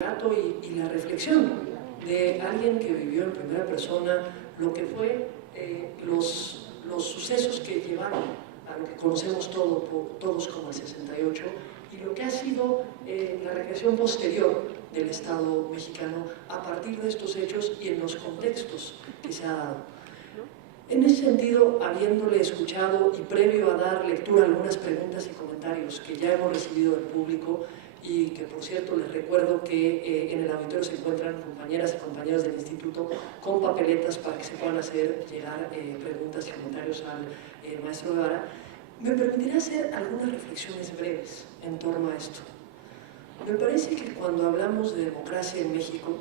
relato y la reflexión de alguien que vivió en primera persona lo que fue los sucesos que llevaron a lo que conocemos todos como el 68 y lo que ha sido la recreación posterior del Estado mexicano a partir de estos hechos y en los contextos que se ha dado. En ese sentido, habiéndole escuchado y previo a dar lectura a algunas preguntas y comentarios que ya hemos recibido del público, y que por cierto les recuerdo que en el auditorio se encuentran compañeras y compañeros del instituto con papeletas para que se puedan hacer llegar preguntas y comentarios al maestro Guevara, me permitiré hacer algunas reflexiones breves en torno a esto. Me parece que cuando hablamos de democracia en México,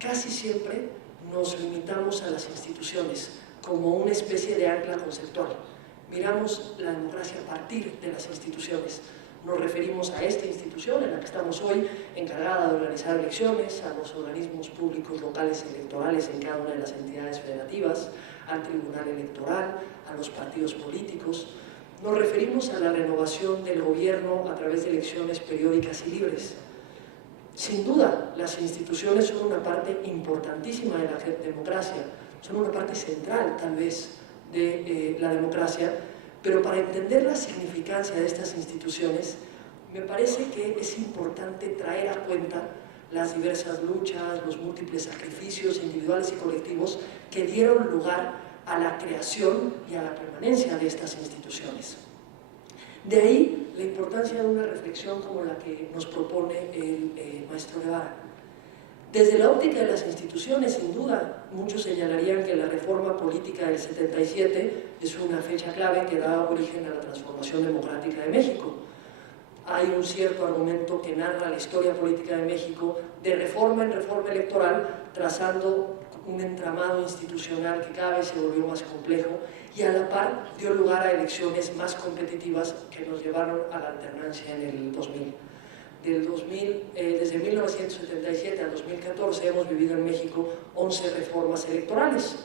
casi siempre nos limitamos a las instituciones como una especie de ancla conceptual. Miramos la democracia a partir de las instituciones. Nos referimos a esta institución en la que estamos hoy, encargada de organizar elecciones, a los organismos públicos locales electorales en cada una de las entidades federativas, al Tribunal Electoral, a los partidos políticos. Nos referimos a la renovación del gobierno a través de elecciones periódicas y libres. Sin duda, las instituciones son una parte importantísima de la democracia, son una parte central, tal vez, de la democracia, pero para entender la significancia de estas instituciones, me parece que es importante traer a cuenta las diversas luchas, los múltiples sacrificios individuales y colectivos que dieron lugar a la creación y a la permanencia de estas instituciones. De ahí la importancia de una reflexión como la que nos propone el maestro Guevara. Desde la óptica de las instituciones, sin duda, muchos señalarían que la reforma política del 77 es una fecha clave que da origen a la transformación democrática de México. Hay un cierto argumento que narra la historia política de México de reforma en reforma electoral, trazando un entramado institucional que cada vez se volvió más complejo y a la par dio lugar a elecciones más competitivas que nos llevaron a la alternancia en el 2000. Desde 1977 a 2014 hemos vivido en México 11 reformas electorales.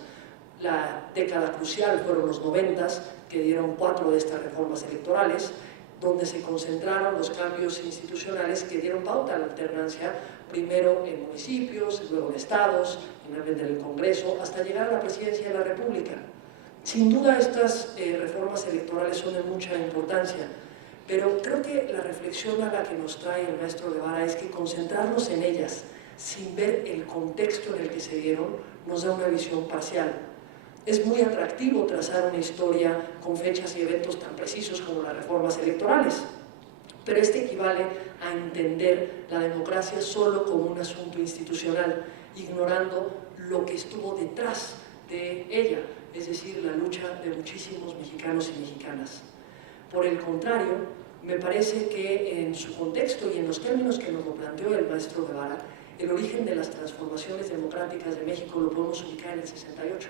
La década crucial fueron los 90s, que dieron 4 de estas reformas electorales, donde se concentraron los cambios institucionales que dieron pauta a la alternancia, primero en municipios, luego en estados, finalmente en el Congreso, hasta llegar a la presidencia de la República. Sin duda estas reformas electorales son de mucha importancia, pero creo que la reflexión a la que nos trae el maestro Guevara es que concentrarnos en ellas sin ver el contexto en el que se dieron nos da una visión parcial. Es muy atractivo trazar una historia con fechas y eventos tan precisos como las reformas electorales, pero este equivale a entender la democracia solo como un asunto institucional, ignorando lo que estuvo detrás de ella, es decir, la lucha de muchísimos mexicanos y mexicanas. Por el contrario, me parece que en su contexto y en los términos que nos lo planteó el maestro Guevara, el origen de las transformaciones democráticas de México lo podemos ubicar en el 68,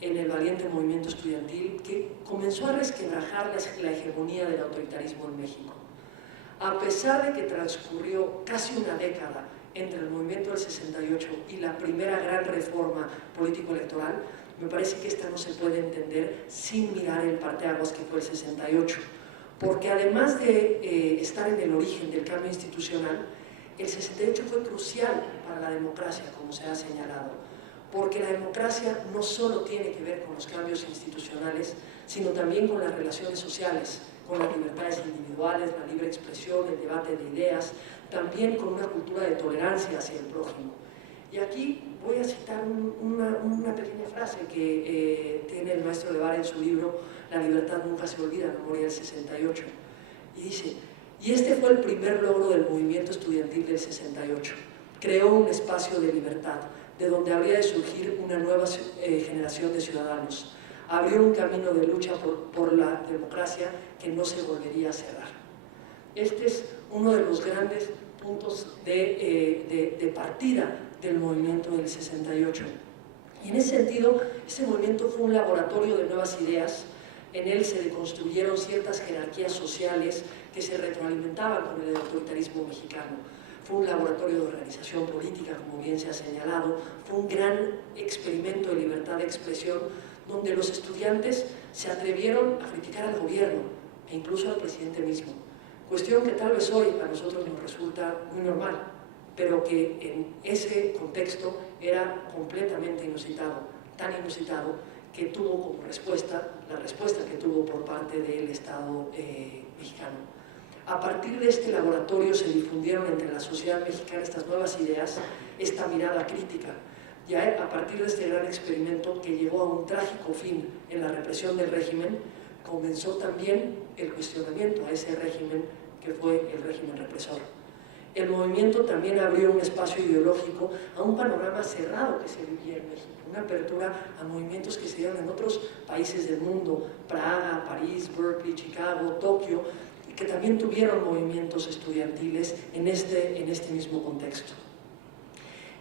en el valiente movimiento estudiantil que comenzó a resquebrajar la hegemonía del autoritarismo en México. A pesar de que transcurrió casi una década entre el movimiento del 68 y la primera gran reforma político-electoral, me parece que esta no se puede entender sin mirar el parteaguas que fue el 68, porque además de estar en el origen del cambio institucional, el 68 fue crucial para la democracia, como se ha señalado, porque la democracia no solo tiene que ver con los cambios institucionales, sino también con las relaciones sociales, con las libertades individuales, la libre expresión, el debate de ideas, también con una cultura de tolerancia hacia el prójimo. Y aquí voy a citar una pequeña frase que tiene el maestro Guevara en su libro La libertad nunca se olvida, Memoria del 68, y dice: y este fue el primer logro del movimiento estudiantil del 68, creó un espacio de libertad, de donde habría de surgir una nueva generación de ciudadanos, abrió un camino de lucha por la democracia que no se volvería a cerrar. Este es uno de los grandes puntos de partida del movimiento del 68. Y en ese sentido, ese movimiento fue un laboratorio de nuevas ideas. En él se deconstruyeron ciertas jerarquías sociales que se retroalimentaban con el autoritarismo mexicano. Fue un laboratorio de organización política, como bien se ha señalado. Fue un gran experimento de libertad de expresión, donde los estudiantes se atrevieron a criticar al gobierno e incluso al presidente mismo. Cuestión que tal vez hoy a nosotros nos resulta muy normal. pero que en ese contexto era completamente inusitado, tan inusitado que tuvo como respuesta, la respuesta que tuvo por parte del Estado mexicano. A partir de este laboratorio se difundieron entre la sociedad mexicana estas nuevas ideas, esta mirada crítica. Ya a partir de este gran experimento que llegó a un trágico fin en la represión del régimen, comenzó también el cuestionamiento a ese régimen que fue el régimen represor. El movimiento también abrió un espacio ideológico a un panorama cerrado que se vivía en México, una apertura a movimientos que se dieron en otros países del mundo, Praga, París, Berkeley, Chicago, Tokio, que también tuvieron movimientos estudiantiles en este mismo contexto.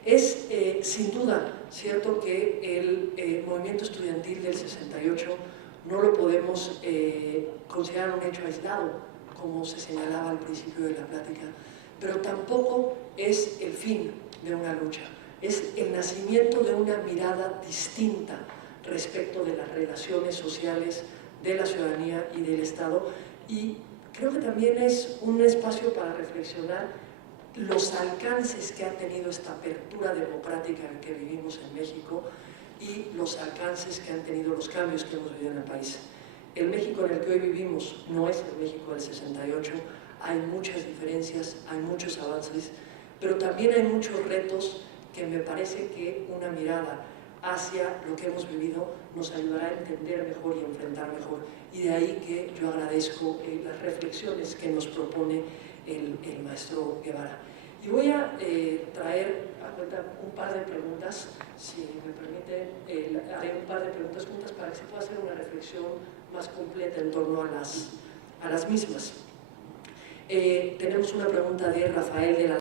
Es sin duda cierto que el movimiento estudiantil del 68 no lo podemos considerar un hecho aislado, como se señalaba al principio de la plática, pero tampoco es el fin de una lucha, es el nacimiento de una mirada distinta respecto de las relaciones sociales de la ciudadanía y del Estado, y creo que también es un espacio para reflexionar los alcances que ha tenido esta apertura democrática en que vivimos en México y los alcances que han tenido los cambios que hemos vivido en el país. El México en el que hoy vivimos no es el México del 68, hay muchas diferencias, hay muchos avances, pero también hay muchos retos que me parece que una mirada hacia lo que hemos vivido nos ayudará a entender mejor y a enfrentar mejor. Y de ahí que yo agradezco las reflexiones que nos propone el maestro Guevara. Y voy a traer a cuenta un par de preguntas, si me permite, haré un par de preguntas juntas para que se pueda hacer una reflexión más completa en torno a las mismas. Tenemos una pregunta de Rafael de la